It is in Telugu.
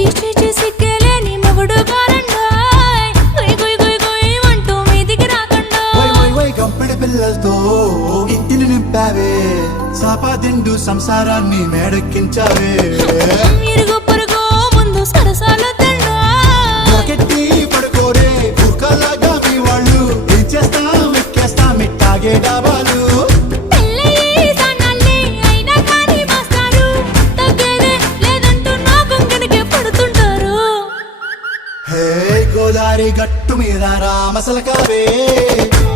సిగ్గలేని మొగుడు కారండాయ్ గుయ్ గుయ్ గుయ్ గుయ్ అంటూ మీదికి రాకండా కంపెడి పిల్లలతో ఇంటిని నింపావే సాపాదిండు సంసారాన్ని మేడెక్కించావే ఇరుగు పొరుగు ముందు సరసాలొద్దండా రాకెట్టి పడుకోరే కుక్కలాగా మీ వాళ్ళు ఏం చేస్తాం ఎక్కేస్తాం ఇట్టాగే డాబాలు పెళ్ళయి సన్నాళ్ళే అయినా కానీ మాస్తారు తగ్గేదే లేదంటూ నా కొంగనికే పడుతుంటారు హే గోదారి గట్టు మీద రామసలకావే